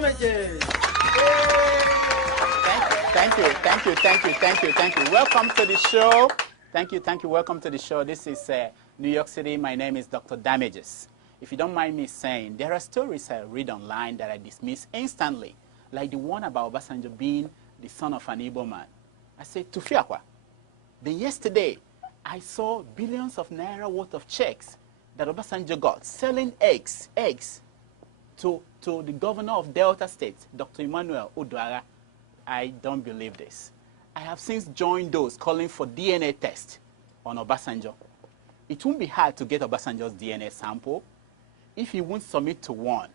Damages. Thank you. Welcome to the show. Thank you. Welcome to the show. This is New York City. My name is Dr. Damages. If you don't mind me saying, there are stories I read online that I dismiss instantly, like the one about Obasanjo being the son of an Igbo man. I say, Tufiakwa. Then yesterday, I saw billions of naira worth of checks that Obasanjo got selling eggs to the governor of Delta State, Dr. Emmanuel Oduara. I don't believe this. I have since joined those calling for DNA test on Obasanjo. It won't be hard to get Obasanjo's DNA sample. If he won't submit to one,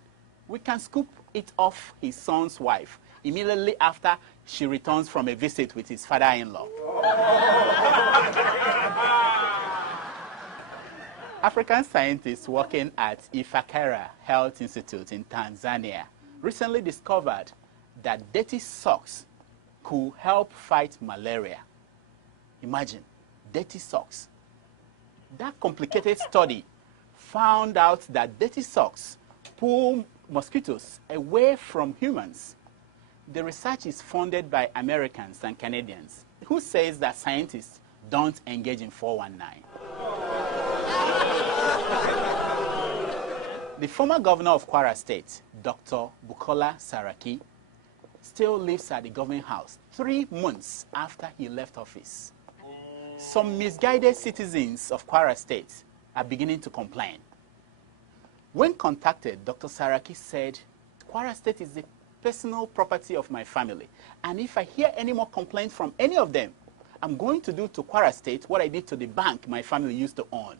we can scoop it off his son's wife immediately after she returns from a visit with his father-in-law. African scientists working at Ifakara Health Institute in Tanzania recently discovered that dirty socks could help fight malaria. Imagine, dirty socks. That complicated study found out that dirty socks pull mosquitoes away from humans. The research is funded by Americans and Canadians. Who says that scientists don't engage in 419? The former governor of Kwara State, Dr. Bukola Saraki, still lives at the government house 3 months after he left office. Some misguided citizens of Kwara State are beginning to complain. When contacted, Dr. Saraki said, Kwara State is the personal property of my family, and if I hear any more complaints from any of them, I'm going to do to Kwara State what I did to the bank my family used to own.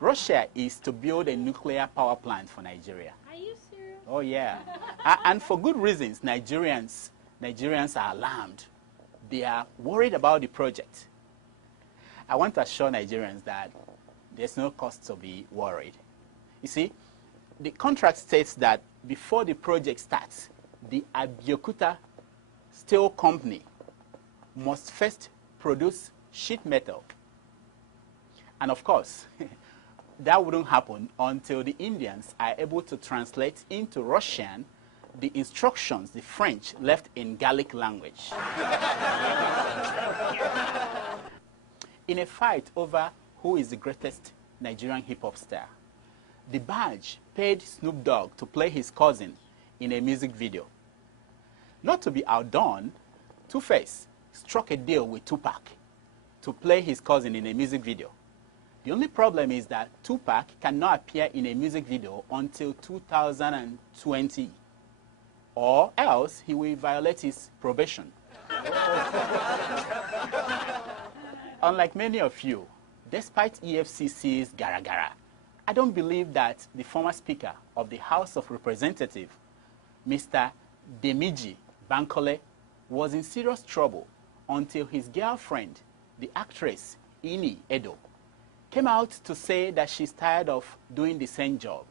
Russia is to build a nuclear power plant for Nigeria. Are you serious? Oh, yeah. And for good reasons. Nigerians are alarmed. They are worried about the project. I want to assure Nigerians that there's no cause to be worried. You see, the contract states that before the project starts, the Abeokuta Steel Company must first produce sheet metal. And of course, that wouldn't happen until the Indians are able to translate into Russian the instructions the French left in Gallic language. In a fight over who is the greatest Nigerian hip-hop star, the Badge paid Snoop Dogg to play his cousin in a music video. Not to be outdone, Two-Face struck a deal with Tupac to play his cousin in a music video. The only problem is that Tupac cannot appear in a music video until 2020, or else he will violate his probation. Unlike many of you, despite EFCC's gara-gara, I don't believe that the former Speaker of the House of Representatives, Mr. Demiji Bankole, was in serious trouble until his girlfriend, the actress Ini Edo, came out to say that she's tired of doing the same job.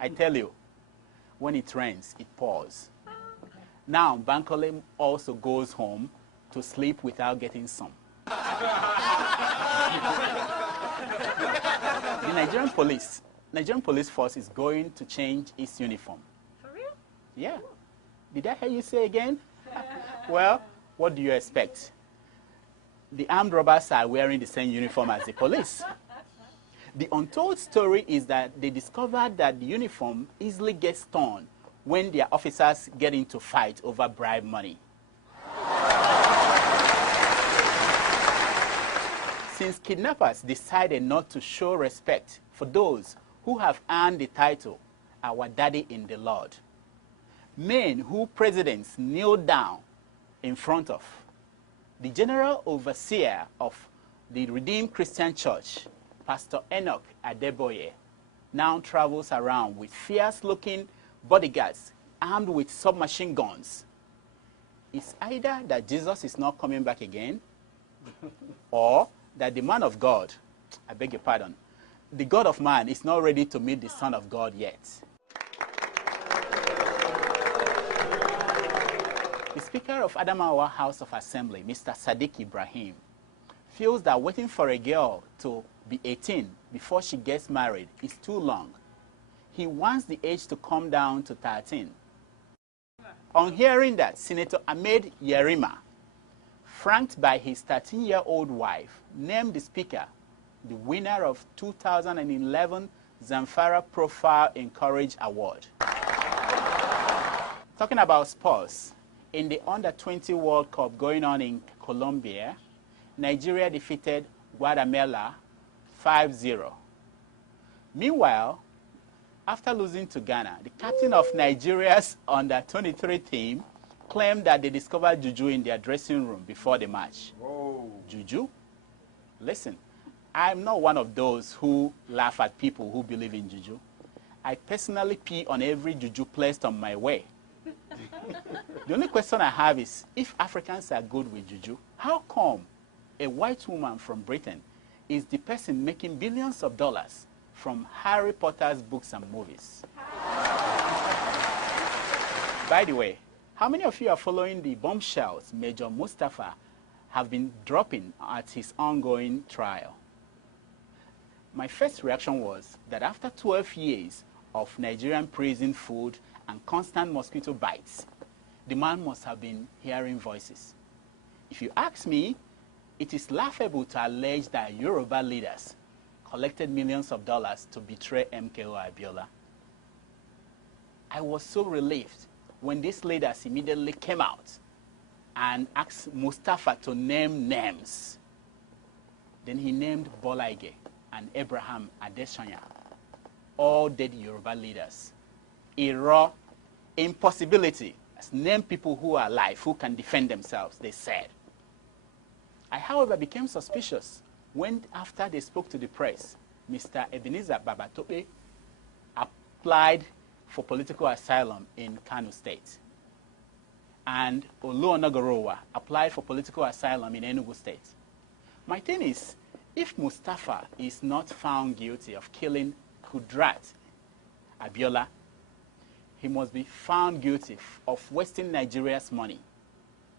I tell you, when it rains, it pours. Now, Bankole also goes home to sleep without getting some. The Nigerian police force is going to change its uniform. For real? Yeah. Did I hear you say again? Well, what do you expect? The armed robbers are wearing the same uniform as the police. The untold story is that they discovered that the uniform easily gets torn when their officers get into fight over bribe money. Since kidnappers decided not to show respect for those who have earned the title, our daddy in the Lord, men who presidents kneel down in front of, the general overseer of the Redeemed Christian Church, Pastor Enoch Adeboye, now travels around with fierce-looking bodyguards armed with submachine guns. It's either that Jesus is not coming back again, or that the man of God, I beg your pardon, the God of man is not ready to meet the Son of God yet. The Speaker of Adamawa House of Assembly, Mr. Sadiq Ibrahim, feels that waiting for a girl to be 18 before she gets married is too long he wants the age to come down to 13. On hearing that, Senator Ahmed Yerima, franked by his 13-year-old wife, named the speaker the winner of 2011 Zamfara Profile in Courage Award. Talking about sports, in the Under-20 World Cup going on in Colombia, Nigeria defeated Guatemala 5-0. Meanwhile, after losing to Ghana, the captain of Nigeria's Under-23 team claimed that they discovered juju in their dressing room before the match. Whoa. Juju? Listen, I'm not one of those who laugh at people who believe in juju. I personally pee on every juju placed on my way. The only question I have is, if Africans are good with juju, how come a white woman from Britain is the person making billions of dollars from Harry Potter's books and movies? By the way, how many of you are following the bombshells Major Mustafa have been dropping at his ongoing trial? My first reaction was that after 12 years of Nigerian prison food and constant mosquito bites, the man must have been hearing voices. If you ask me, it is laughable to allege that Yoruba leaders collected millions of dollars to betray MKO Adeola. I was so relieved when these leaders immediately came out and asked Mustafa to name names. Then he named Bolaige and Abraham Adesanya, all dead Yoruba leaders. A raw impossibility. Name people who are alive, who can defend themselves, they said. I, however, became suspicious when, after they spoke to the press, Mr. Ebenezer Babatope applied for political asylum in Kano State, and Oluonagorowa applied for political asylum in Enugu State. My thing is, if Mustafa is not found guilty of killing Kudrat Abiola, he must be found guilty of wasting Nigeria's money.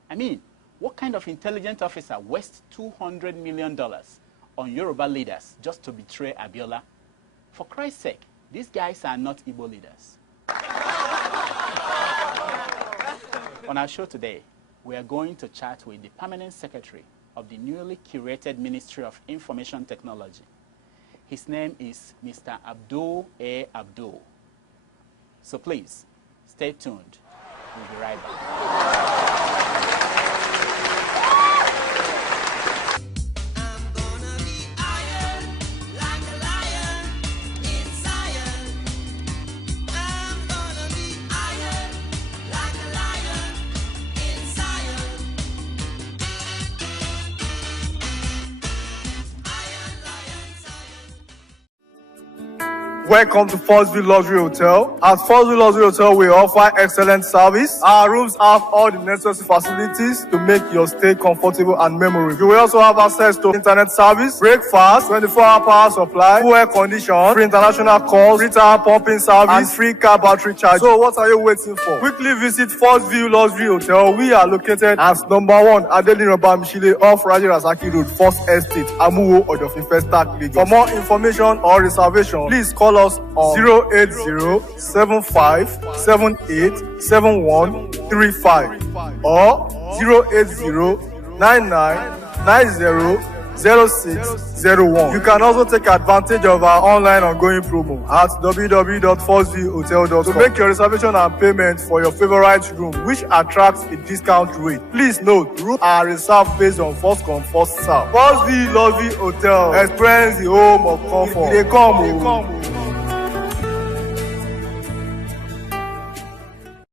I mean, what kind of intelligent officer wastes $200 million on Yoruba leaders just to betray Abiola? For Christ's sake, these guys are not Igbo leaders. On our show today, we are going to chat with the Permanent Secretary of the newly curated Ministry of Information Technology. His name is Mr. Abdul A. Abdul. So please, stay tuned. We'll be right back. Welcome to Forstview Luxury Hotel. At Forstview Luxury Hotel, we offer excellent service. Our rooms have all the necessary facilities to make your stay comfortable and memorable. You will also have access to internet service, breakfast, 24-hour power supply, full air condition, free international calls, free tire pumping service, and free car battery charge. So what are you waiting for? Quickly visit Forstview Luxury Hotel. We are located at #1 Adeola Mishile off Raji Rasaki Road, First Estate, Amuwo, Odofin Festac, Lagos. For more information or reservation, please call us on 08075787135 or 08099900601. You can also take advantage of our online ongoing promo at www.forceviewhotel.com to make your reservation and payment for your favorite room, which attracts a discount rate. Please note, rooms are reserved based on first come, first serve. Forstview Luxury Hotel. Experience the home of comfort. They come.